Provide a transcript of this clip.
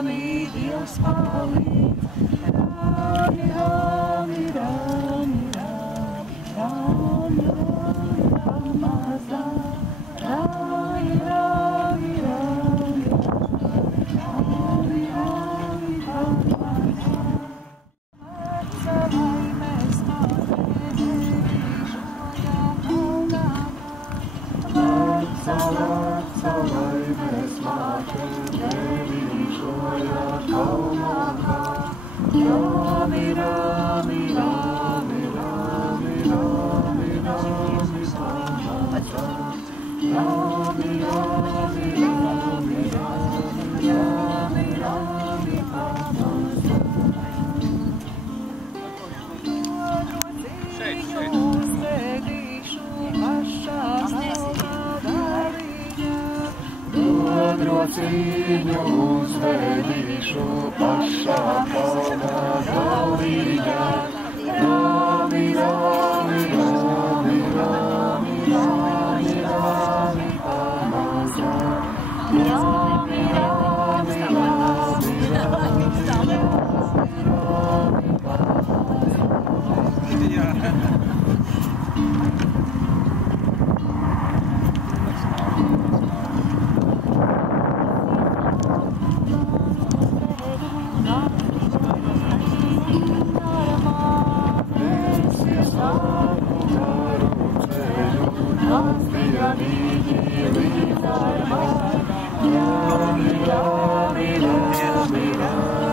rāmi, Dievs palīdz. Rāmi, rāmi, rāmi, rāmi, rāmi, rāmi, pamazā. Rāmi, rāmi, rāmi, rāmi, rāmi, pamazā. Savai mēs mātēdīšojam kalnām. Savai mēs mātēdīšojam kalnām. Rāmi, rāmi, rāmi, rāmi, rāmi, rāmi, pamazā. Rāmi, rāmi, rāmi, rāmi, rāmi, rāmi, pamazā. Uzvedīšu pašā galvariņā. Dodrociņu uzvedīšu pašā galvariņā. Rāmi, rāmi, rāmi, rāmi, rāmi, rāmi, pamazā. Rāmi, rāmi, rāmi, rāmi, rāmi, pamazā. Rāmi, rāmi, rāmi, rāmi,